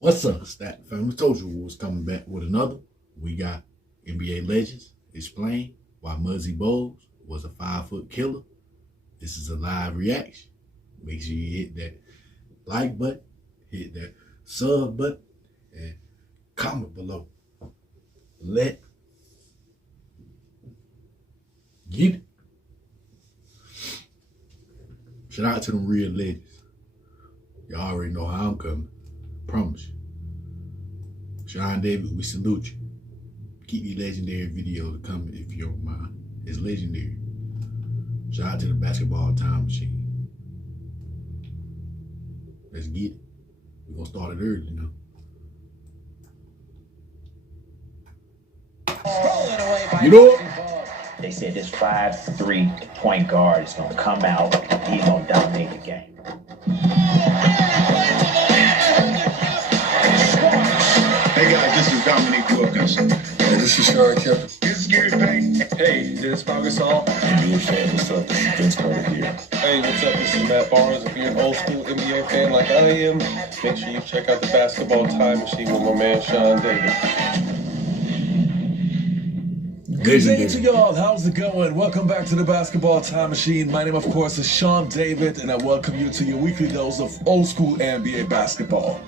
What's up, Stat Family? Told you we was coming back with another. We got NBA legends explain why Muggsy Bogues was a 5-foot killer. This is a live reaction. Make sure you hit that like button, hit that sub button, and comment below. Let get it. Shout out to them real legends. Y'all already know how I'm coming. Promise you. Sean David, we salute you. Keep these legendary videos coming if you don't mind. It's legendary. Shout out to the basketball time machine. Let's get it. We're gonna start it early now. You know, they said this 5'3" point guard is gonna come out, he's gonna dominate the game. Hey guys, this is Dominique Wilkins. Hey, this is Sean Kemp. This is Gary Payton. Hey, this is Muggsy Bogues. NBA fan, what's up? This is Vince Carter here. Hey, what's up? This is Matt Barnes. If you're an old school NBA fan like I am, make sure you check out the Basketball Time Machine with my man Sean David. Good day to y'all. How's it going? Welcome back to the Basketball Time Machine. My name, of course, is Sean David, and I welcome you to your weekly dose of old school NBA basketball.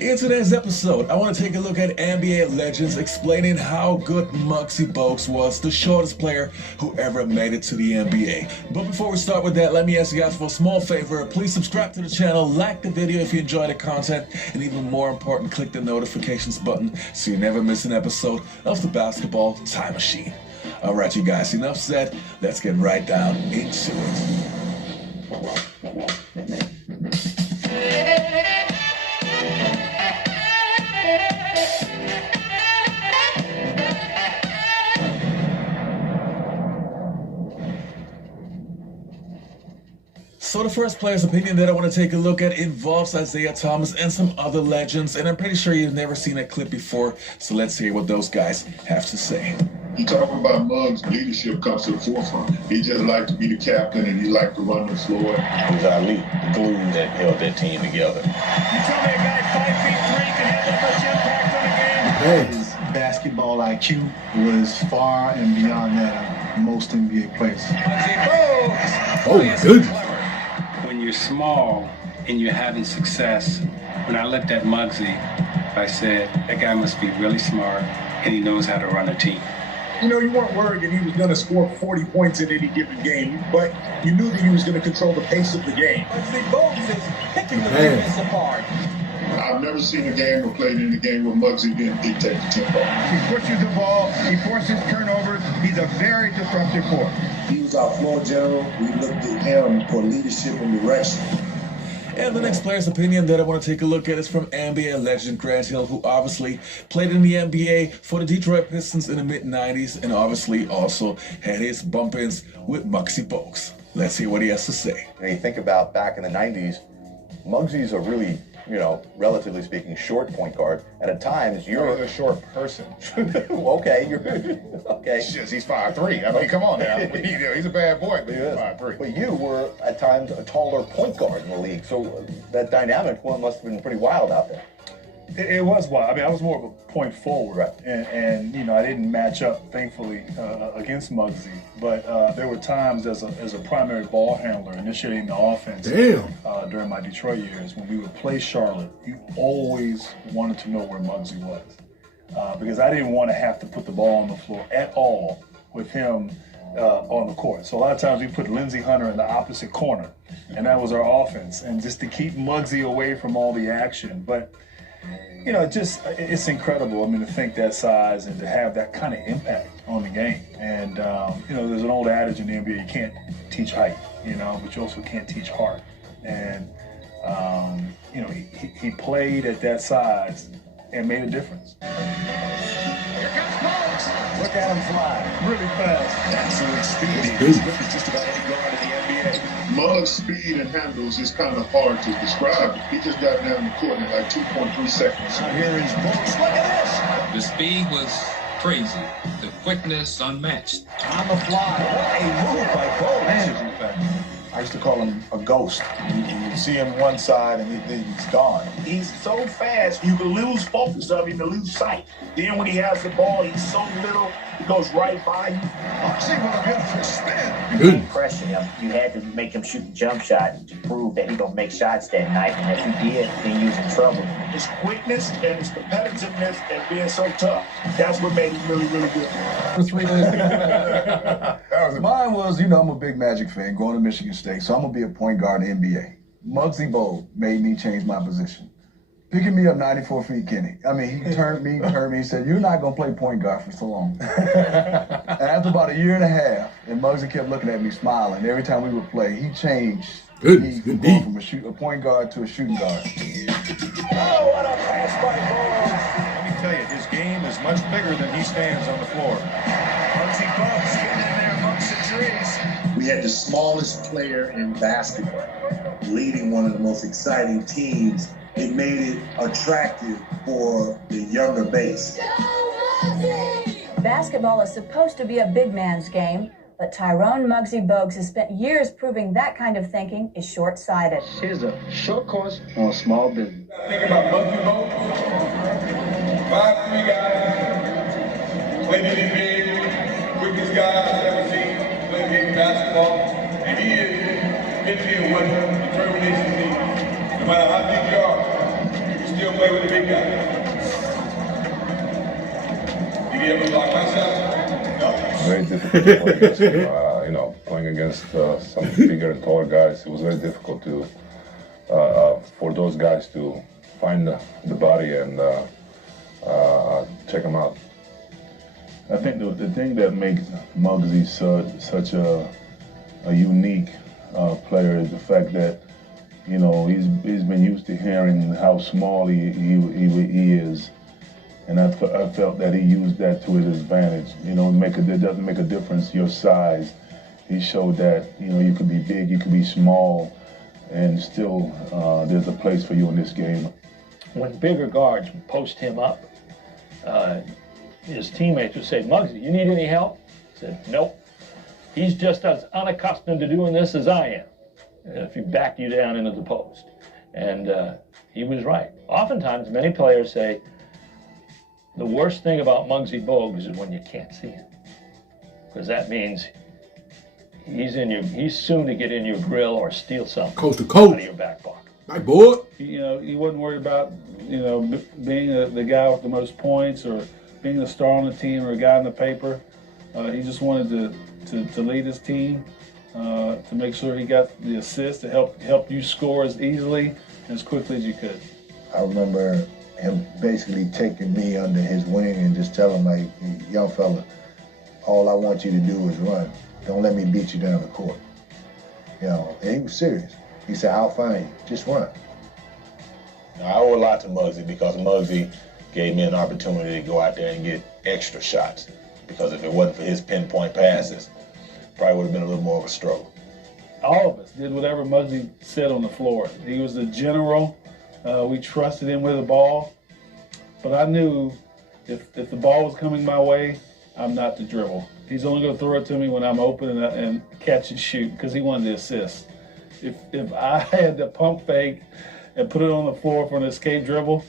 In today's episode, I want to take a look at NBA legends explaining how good Muggsy Bogues was, the shortest player who ever made it to the NBA. But before we start with that, let me ask you guys for a small favor. Please subscribe to the channel, like the video if you enjoy the content, and even more important, click the notifications button so you never miss an episode of the Basketball Time Machine. Alright, you guys, enough said. Let's get right down into it. So the first player's opinion that I want to take a look at involves Isaiah Thomas and some other legends, and I'm pretty sure you've never seen that clip before, so let's hear what those guys have to say. You talk about Muggs, leadership comes to the forefront. He just liked to be the captain and he liked to run the floor. He was our lead, the glue that held that team together. You tell me a guy 5'3" can have that much impact on a game? His basketball IQ was far and beyond that of most NBA players. oh, good. When you're small and you're having success, when I looked at Muggsy, I said, that guy must be really smart and he knows how to run a team. You know, you weren't worried that he was going to score 40 points in any given game, but you knew that he was going to control the pace of the game. Muggsy Bogues is picking the defense apart. I've never seen a game or played in a game where Muggsy didn't dictate the tempo. He pushes the ball, he forces turnovers, he's a very disruptive force. He was our floor general. We looked at him for leadership and direction. And the next player's opinion that I want to take a look at is from NBA legend Grant Hill, who obviously played in the NBA for the Detroit Pistons in the mid-90s and obviously also had his bump-ins with Muggsy Bogues. Let's hear what he has to say. And you think about back in the 90s, Muggsy's a really, relatively speaking, short point guard. And at times, you're a short person. Okay, you're okay. Shit, he's 5'3". I mean, come on now. He's a bad boy, but he's 5'3". But you were at times a taller point guard in the league, so that dynamic must have been pretty wild out there. It was wild. I mean, I was more of a point forward, right. and I didn't match up, thankfully, against Muggsy. But there were times as a primary ball handler initiating the offense during my Detroit years when we would play Charlotte. You always wanted to know where Muggsy was because I didn't want to have to put the ball on the floor at all with him on the court. So a lot of times we put Lindsey Hunter in the opposite corner, and that was our offense, and just to keep Muggsy away from all the action. But it's incredible. I mean, to think that size and to have that kind of impact on the game. And, there's an old adage in the NBA, you can't teach height, but you also can't teach heart. And, he played at that size and made a difference. Here comes Bogues. Look at him fly, really fast. Absolute speed. He's good as just about any guard in the NBA. Muggs' speed and handles is kind of hard to describe. He just got down the court in like 2.3 seconds. Now here is Bogues. Look at The speed was crazy. The quickness unmatched. this. On the fly. What a move by Bogues. I used to call him a ghost. You see him one side and he's gone. He's so fast, you can lose focus of him and lose sight. Then when he has the ball, he's so little, he goes right by you. Muggsy with a beautiful spin. You pressure him. You had to make him shoot the jump shot to prove that he gonna make shots that night. And if he did, then he was in trouble. His quickness and his competitiveness and being so tough, that's what made him really, really good. Mine was, I'm a big Magic fan, going to Michigan State, so I'm going to be a point guard in the NBA. Muggsy Bogues made me change my position. Picking me up 94 feet, Kenny. I mean, he turned me, he said, you're not going to play point guard for so long. And after about a year and a half, and Muggsy kept looking at me smiling, every time we would play, he changed me from going from a point guard to a shooting guard. Oh, what a pass by Bogues. Let me tell you, his game is much bigger than he stands on the floor. Muggsy Bogues getting in there amongst the trees. We had the smallest player in basketball, leading one of the most exciting teams. It made it attractive for the younger base. Basketball is supposed to be a big man's game, but Tyrone Muggsy Bogues has spent years proving that kind of thinking is short-sighted. Here's a short course on small business. Think about Muggsy Bogues. 5'3" guy, played in the NBA, quickest guy I've ever seen, played game basketball, and he is midfield what determination needs. No matter how big you are, you can still play with the big guy. Did he ever block my shot? No. Very difficult to play against him. Playing against some bigger and taller guys, it was very difficult to for those guys to find the body and check him out. I think the thing that makes Muggsy such a unique player is the fact that he's been used to hearing how small he is, and I felt that he used that to his advantage. It doesn't make a difference your size. He showed that you could be big, you could be small, and still there's a place for you in this game. When bigger guards post him up, his teammates would say, "Muggsy, you need any help?" He said, "Nope. He's just as unaccustomed to doing this as I am." If he back you down into the post. And he was right. Oftentimes, many players say, the worst thing about Muggsy Bogues is when you can't see him. Because that means he's soon to get in your grill or steal something coast to coast out of your back pocket. My boy. He wasn't worried about, being the guy with the most points or being the star on the team or a guy in the paper. He just wanted to lead his team. To make sure he got the assist to help you score as easily and as quickly as you could. I remember him basically taking me under his wing and just telling him, like, young fella, all I want you to do is run. Don't let me beat you down the court. And he was serious. He said, I'll find you, just run. I owe a lot to Muggsy because Muggsy gave me an opportunity to go out there and get extra shots. Because if it wasn't for his pinpoint passes, probably would have been a little more of a struggle. All of us did whatever Muggsy said on the floor. He was the general. We trusted him with the ball. But I knew if the ball was coming my way, I'm not to dribble. He's only going to throw it to me when I'm open and catch and shoot because he wanted the assist. If I had to pump fake and put it on the floor for an escape dribble,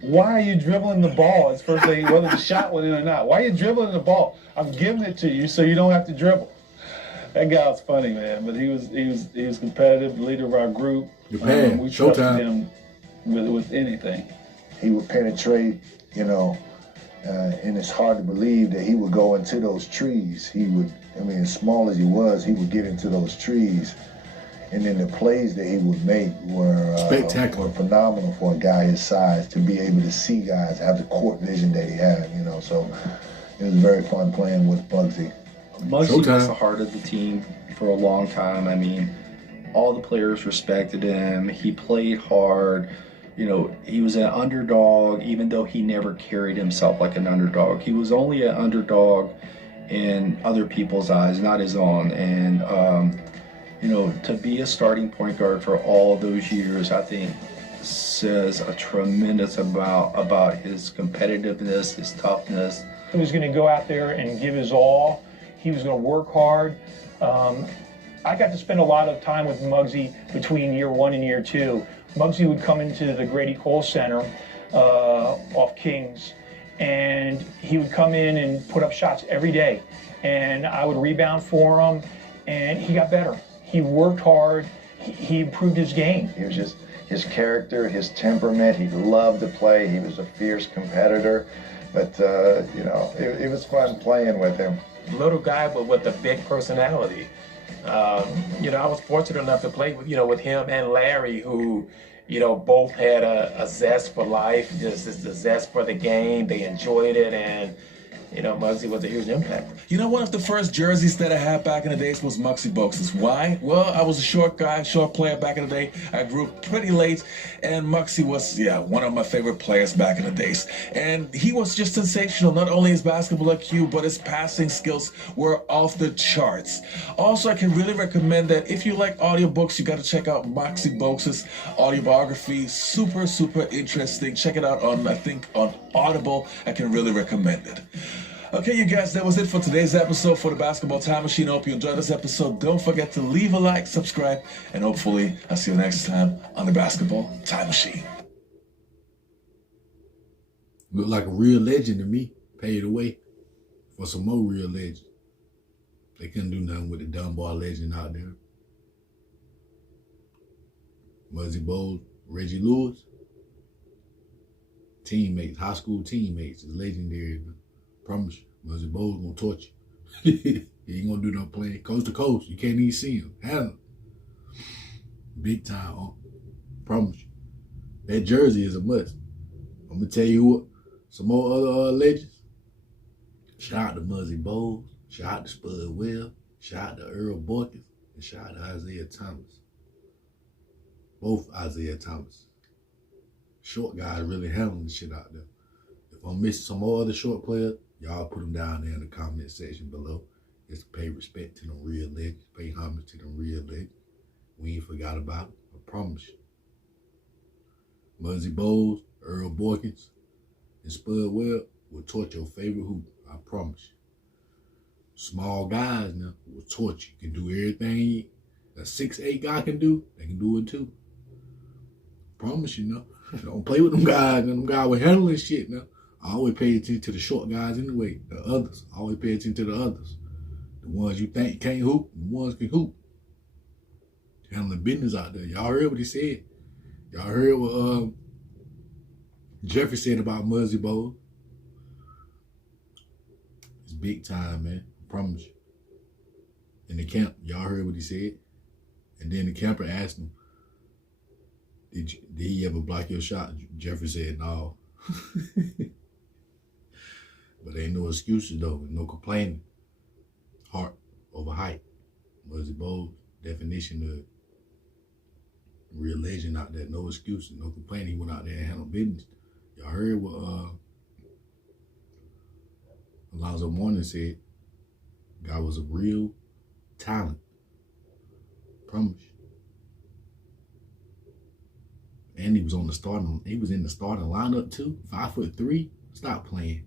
why are you dribbling the ball? It's first thing, whether the shot went in or not. Why are you dribbling the ball? I'm giving it to you so you don't have to dribble. That guy was funny, man. But he was competitive, the leader of our group. We trusted him with anything. He would penetrate, and it's hard to believe that he would go into those trees. As small as he would get into those trees. And then the plays that he would make were spectacular, were phenomenal for a guy his size to be able to see guys, have the court vision that he had, So it was very fun playing with Muggsy. Muggsy was the heart of the team for a long time. All the players respected him. He played hard. He was an underdog, even though he never carried himself like an underdog. He was only an underdog in other people's eyes, not his own. And to be a starting point guard for all those years, I think says a tremendous amount about his competitiveness, his toughness. He was going to go out there and give his all. He was going to work hard. I got to spend a lot of time with Muggsy between year 1 and year 2. Muggsy would come into the Grady Cole Center off Kings, and he would come in and put up shots every day. And I would rebound for him, and he got better. He worked hard. He improved his game. He was just his character, his temperament. He loved to play. He was a fierce competitor. But, you know, it was fun playing with him. Little guy, but with a big personality. You know, I was fortunate enough to play with, with him and Larry, who, both had a zest for life, just a zest for the game. They enjoyed it, and Muggsy was a huge impact. One of the first jerseys that I had back in the days was Muggsy Bogues. Why? Well, I was a short guy, short player back in the day. I grew up pretty late, and Muggsy was, one of my favorite players back in the days. And he was just sensational. Not only his basketball IQ, but his passing skills were off the charts. Also, I can really recommend that if you like audiobooks, you got to check out Muggsy Bogues' autobiography. Super, super interesting. Check it out on, I think, on Audible. I can really recommend it. Okay, you guys, that was it for today's episode for the Basketball Time Machine. I hope you enjoyed this episode. Don't forget to leave a like, subscribe, and hopefully I'll see you next time on the Basketball Time Machine. Look like a real legend to me. Paid away for some more real legends. They couldn't do nothing with the dumb boy legend out there. Muggsy Bogues, Reggie Lewis. Teammates, high school teammates, is legendary. Promise you, Muggsy Bogues gonna torch you. He ain't gonna do no playing coast to coast. You can't even see him. Handle him. Big time, huh? Promise you. That jersey is a must. I'm gonna tell you what, some more other legends. Shout out to Muggsy Bogues. Shout out to Spud Webb. Shout out to Earl Boykins. And shout out to Isaiah Thomas. Both Isaiah Thomas. Short guys really handling the shit out there. If I'm missing some more other short players, y'all put them down there in the comment section below. Just to pay respect to them real legends. Pay homage to them real legends. We ain't forgot about them. I promise you. Muggsy Bogues, Earl Boykins, and Spud Webb will torch your favorite hoop. I promise you. Small guys now will torch you. Can do everything a 6'8" guy can do. They can do it too. Promise you, Don't play with them guys. Them guys will handle this shit now. I always pay attention to the short guys anyway. The others. I always pay attention to the others. The ones you think can't hoop, the ones can hoop. Handling business out there. Y'all heard what he said. Y'all heard what Jeffrey said about Muggsy Bogues. It's big time, man. I promise you. In the camp, y'all heard what he said. And then the camper asked him, did he ever block your shot? Jeffrey said, no. But ain't no excuses, though. No complaining. Heart over height. Muggsy Bogues, definition of real legend out there. No excuses, no complaining. He went out there and handled business. Y'all heard what Alonzo Mourning said. Guy was a real talent. Promise you. And he was in the starting lineup too. 5'3". Stop playing.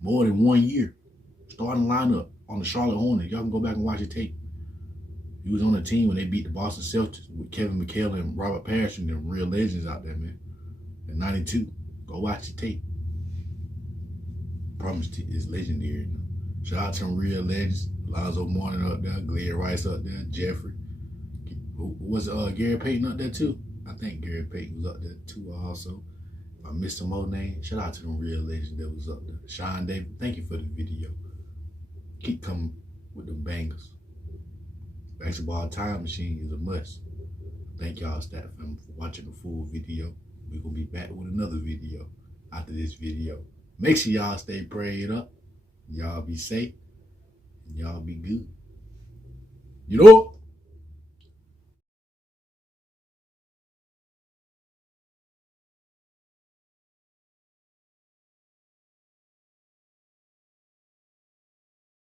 More than 1 year. Starting lineup on the Charlotte Hornets. Y'all can go back and watch the tape. He was on the team when they beat the Boston Celtics with Kevin McHale and Robert Parrish and them real legends out there, man. In '92. Go watch the tape. Promise you, it's legendary. Shout out to them real legends. Alonzo Mourning up there. Glenn Rice up there. Jeffrey. Was Gary Payton up there too? I think Gary Payton was up there too also. If I missed some more names, shout out to them real legends that was up there. Sean David, thank you for the video. Keep coming with the bangers. Basketball Time Machine is a must. Thank y'all, Stat Family, for watching the full video. We're going to be back with another video after this video. Make sure y'all stay prayed up. Y'all be safe. And y'all be good. You know?